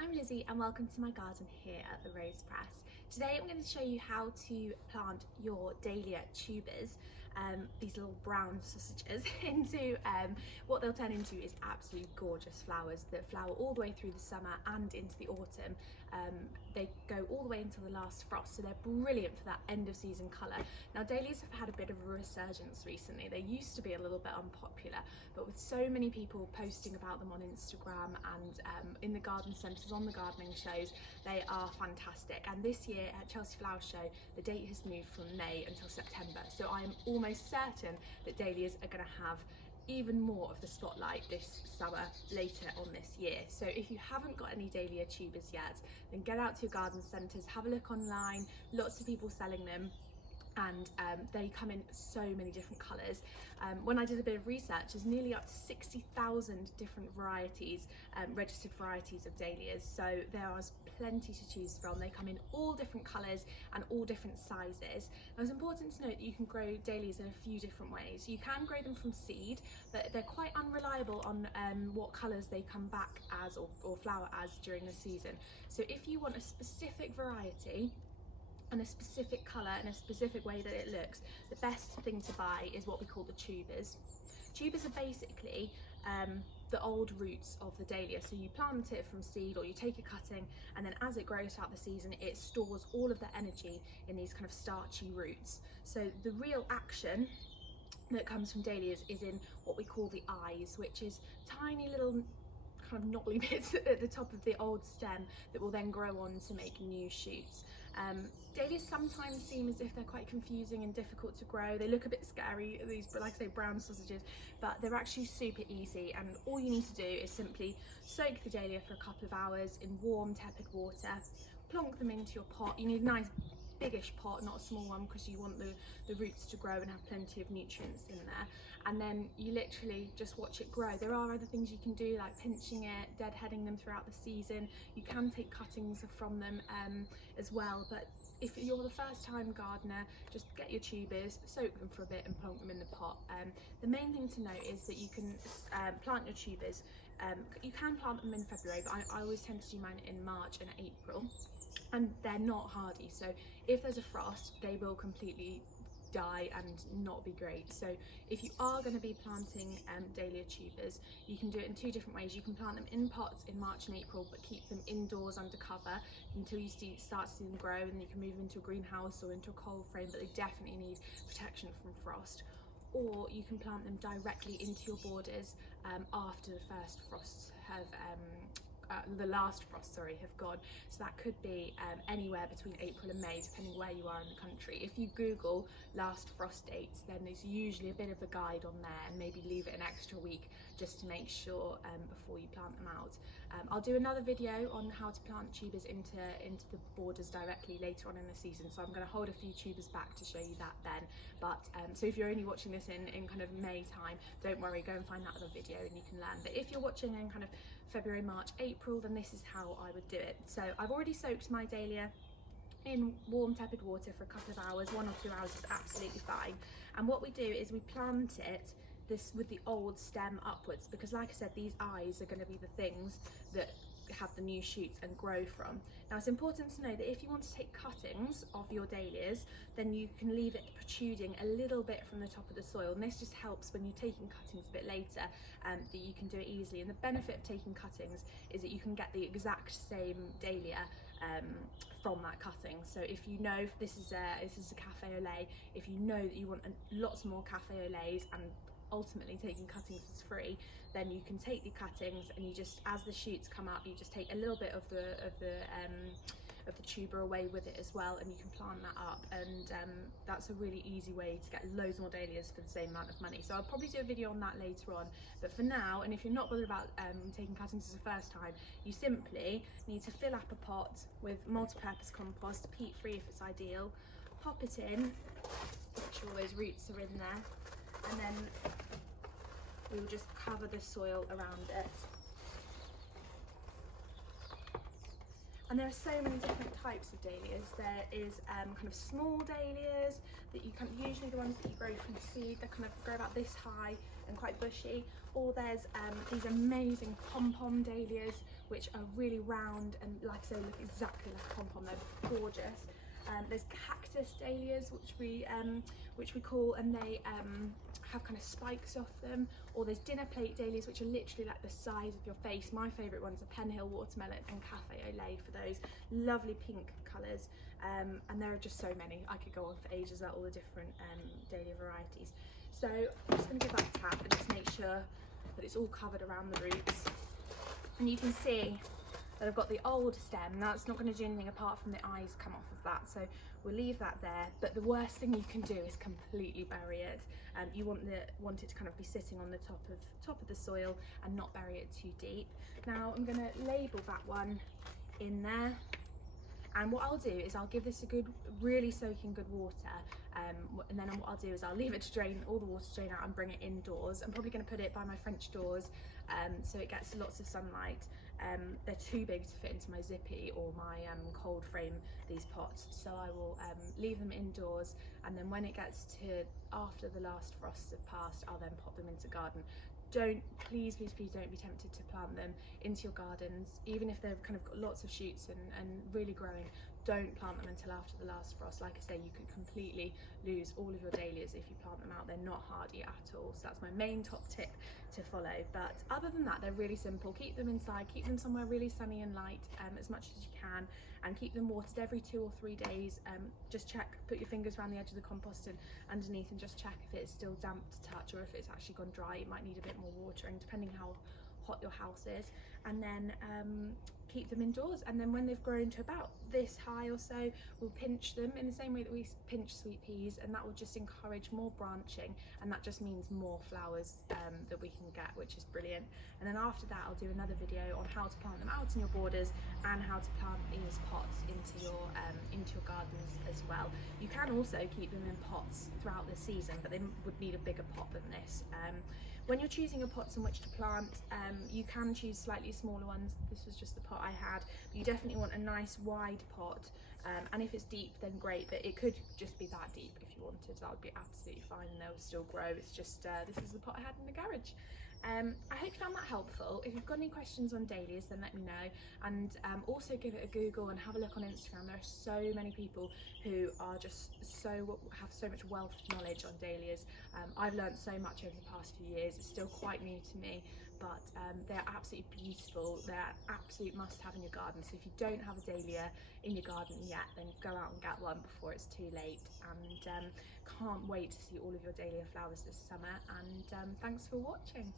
I'm Lizzie and welcome to my garden here at the Rose Press. Today I'm going to show you how to plant your dahlia tubers, these little brown sausages, into what they'll turn into is absolutely gorgeous flowers that flower all the way through the summer and into the autumn. They go all the way until the last frost, so they're brilliant for that end of season colour. Now dahlias have had a bit of a resurgence recently. They used to be a little bit unpopular, but with so many people posting about them on Instagram and in the garden centres, on the gardening shows, they are fantastic. And this year at Chelsea Flower Show, the date has moved from May until September, so I am almost certain that dahlias are going to have even more of the spotlight this summer later on this year. So if you haven't got any dahlia tubers yet, then get out to your garden centres, have a look online, lots of people selling them. And they come in so many different colours. When I did a bit of research, there's nearly up to 60,000 different varieties, registered varieties of dahlias, so there is plenty to choose from. They come in all different colours and all different sizes. Now it's important to note that you can grow dahlias in a few different ways. You can grow them from seed, but they're quite unreliable on what colours they come back as or flower as during the season. So if you want a specific variety and a specific colour and a specific way that it looks, the best thing to buy is what we call the tubers. Tubers are basically the old roots of the dahlia. So you plant it from seed, or you take a cutting, and then as it grows throughout the season, it stores all of the energy in these kind of starchy roots. So the real action that comes from dahlias is in what we call the eyes, which is tiny little kind of knobbly bits at the top of the old stem that will then grow on to make new shoots. Dahlias sometimes seem as if they're quite confusing and difficult to grow. They look a bit scary, these, like I say, brown sausages, but they're actually super easy, and all you need to do is simply soak the dahlia for a couple of hours in warm tepid water, plonk them into your pot. You need a nice biggish pot, not a small one, because you want the roots to grow and have plenty of nutrients in there. And then you literally just watch it grow. There are other things you can do, like pinching it, deadheading them throughout the season. You can take cuttings from them as well, but if you're the first time gardener, just get your tubers, soak them for a bit and plonk them in the pot. The main thing to note is that you can plant your tubers. You can plant them in February, but I always tend to do mine in March and April. And they're not hardy, so if there's a frost, they will completely die and not be great. So if you are going to be planting dahlia tubers, you can do it in two different ways. You can plant them in pots in March and April, but keep them indoors under cover until you start to see them grow, and you can move them into a greenhouse or into a cold frame, but they definitely need protection from frost. Or you can plant them directly into your borders after the first frosts have the last frost, have gone. So that could be anywhere between April and May, depending where you are in the country. If you Google last frost dates, then there's usually a bit of a guide on there, and maybe leave it an extra week just to make sure before you plant them out. I'll do another video on how to plant tubers into the borders directly later on in the season, so I'm going to hold a few tubers back to show you that then. But so if you're only watching this in kind of May time, don't worry, go and find that other video and you can learn. But if you're watching in kind of February, March, April, then this is how I would do it. So I've already soaked my dahlia in warm tepid water for a couple of hours. 1 or 2 hours is absolutely fine. And what we do is we plant it with the old stem upwards, because like I said, these eyes are going to be the things that have the new shoots and grow from. Now it's important to know that if you want to take cuttings of your dahlias, then you can leave it protruding a little bit from the top of the soil, and this just helps when you're taking cuttings a bit later, that you can do it easily. And the benefit of taking cuttings is that you can get the exact same dahlia from that cutting. So if you know this is a cafe au lait, if you know that you want lots more cafe au laits and ultimately taking cuttings is free, then you can take the cuttings and you just, as the shoots come up, you just take a little bit of the tuber away with it as well, and you can plant that up, and that's a really easy way to get loads more dahlias for the same amount of money. So I'll probably do a video on that later on, but for now, and if you're not bothered about taking cuttings as a first time, you simply need to fill up a pot with multi-purpose compost, peat free if it's ideal, pop it in, make sure those roots are in there, and then we will just cover the soil around it. And there are so many different types of dahlias. There is kind of small dahlias that you can, usually the ones that you grow from seed, they kind of grow about this high and quite bushy, or there's these amazing pom-pom dahlias, which are really round and, like I say, look exactly like a pom-pom. They're gorgeous. There's cactus dahlias, which we call, and they have kind of spikes off them. Or there's dinner plate dahlias, which are literally like the size of your face. My favourite ones are Penhill Watermelon and Cafe au Lait for those lovely pink colours. And there are just so many. I could go on for ages about all the different dahlia varieties. So I'm just going to give that a tap and just make sure that it's all covered around the roots. And you can see that I've got the old stem. Now it's not going to do anything apart from the eyes come off of that, so we'll leave that there. But the worst thing you can do is completely bury it. You want it to kind of be sitting on the top of the soil and not bury it too deep. Now I'm going to label that one in there. And what I'll do is I'll give this a good, really soak in good water, and then what I'll do is I'll leave it to drain, all the water to drain out, and bring it indoors. I'm probably going to put it by my French doors, so it gets lots of sunlight. They're too big to fit into my zippy or my cold frame, these pots, so I will leave them indoors, and then when it gets to after the last frosts have passed, I'll then pop them into garden. Please don't be tempted to plant them into your gardens, even if they've kind of got lots of shoots and really growing. Don't plant them until after the last frost. Like I say, you could completely lose all of your dahlias if you plant them out. They're not hardy at all. So that's my main top tip to follow. But other than that, they're really simple. Keep them inside, keep them somewhere really sunny and light as much as you can, and keep them watered every 2 or 3 days. Just check, put your fingers around the edge of the compost and underneath, and just check if it's still damp to touch or if it's actually gone dry. It might need a bit more watering depending how hot your house is. And then keep them indoors, and then when they've grown to about this high or so, we'll pinch them in the same way that we pinch sweet peas, and that will just encourage more branching, and that just means more flowers that we can get, which is brilliant. And then after that, I'll do another video on how to plant them out in your borders and how to plant these pots into your gardens as well. You can also keep them in pots throughout the season, but they would need a bigger pot than this. When you're choosing your pots in which to plant, you can choose slightly smaller ones. This was just the pot I had, but you definitely want a nice wide pot, and if it's deep then great, but it could just be that deep if you wanted. That would be absolutely fine and they'll still grow. It's just this is the pot I had in the garage. I hope you found that helpful. If you've got any questions on dahlias, then let me know, and also give it a Google and have a look on Instagram. There are so many people who are just have so much wealth of knowledge on dahlias. I've learned so much over the past few years. It's still quite new to me, but they're absolutely beautiful. They're an absolute must-have in your garden. So if you don't have a dahlia in your garden yet, then go out and get one before it's too late. And can't wait to see all of your dahlia flowers this summer. And thanks for watching.